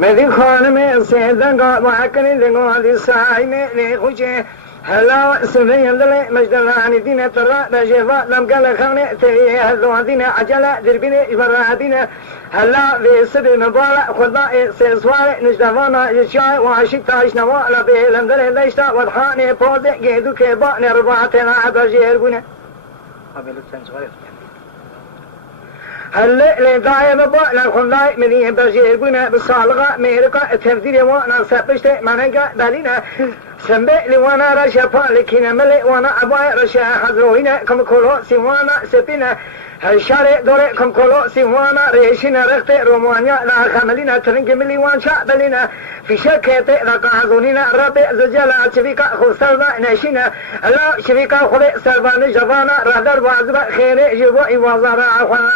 مدی خانم سیدن قاب وحکنی دنگو دی سایمه لیخوچه هلا سبيل دلي مجدلاني دينا ترى بجفاء لم قال خاني تي هلو دينا عجلة دربيني إبرادينا هلا في سبي مبارك خداء سيسوار نجدفانا يشاي وعشيك تايش نوالا به لم دلي ليشتا وضحاني بودي جيدو كيباني ربعتنا عبجير بنا هلا لداية مبارك للخداء مني بجير بنا بالصالغة ميركا تفديري وانا سبشتي مننقا دالينا سنبئ لي وانا رشا بالكينا ملئ وانا اباي رشا حضروهنا كم كولو سيوانا سبينا هالشارع دوري كم كولو سيوانا ريشينا رختي رومانيا لا خملينا ترنك ملي وان شعبلينا في شركتي رقاعدونينا ربي زجالا شبيكا خسرنا ناشينا لا شبيكا خلي سرباني جبانا رادر وعزبا خيري جيبو ايوازارا اخوانا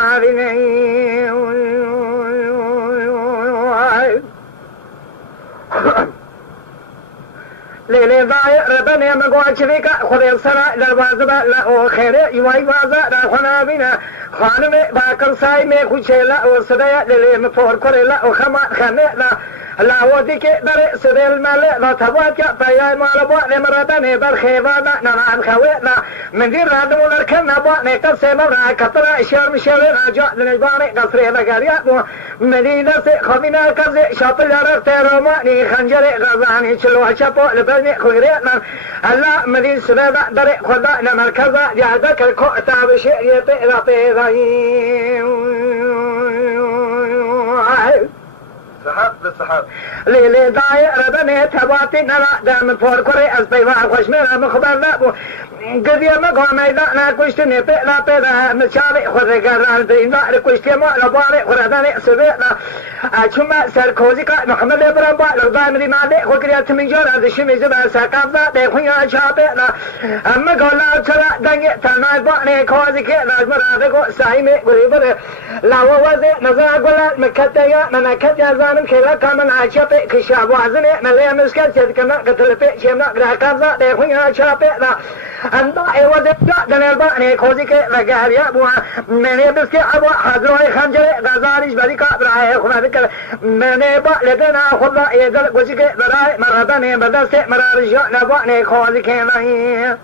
ليلي ضايع ربنا مقوى شبيكا خذي السراء للوازبة لا خيري يواي وازا راخونا بينا خانمي باكر ساي ميكو شيلا وصدايا للي مفور كوري لا وخما خمي لا وديك دري سدي المالي لا تبواتك فياي مالبوا نمرتني بالخيبانا نران خوينا من دير رادمو لركن نبوا نيكب سيمبرا كترا شرم شرين اجاء لنجباني قصري بقريات مدينة خبينا كزي شاطل يارك تيروماني خنجري غزاني شلوه شابو لبني خيريتنا هلا مدينة سبابا دري خدا نمركزا جادك الكوتا بشيء يطير سحاب بالسحاب ليلي ضايع ربني تباتي نرى دام فور كوري أسبيوا خوشميرا مخبر لابو قدي مقوى ميدانا كوشتني بيلا بيلا مشاري خوري قران بينا كوشتي مو لباري خورداني سبيلا أشما سركوزيكا محمد إبرام با لغدام لي مالي خوكريات من جورا دشمي زبا ساقابا ديخويا شابيلا أما قولا ترى دنجي تناي باني كوزيكي لازمرا دكو سايمي قريبري لا ووزي نزا قولا مكتايا منكت يازانم كلا كامن عشابي كشاب وعزني مليا مسكت سيدكنا قتلبي شمنا قراكابا ديخويا شابيلا أنت أيوة دنيا باني كوزيكي لقاريا بوا مني بسكي أبو حضروي خنجري غزاريش بريكا براي خنابك مني با لدنا خلا يدل كوزيكي براي مراداني بدرسي مرارجو نباني كوزيكي لهي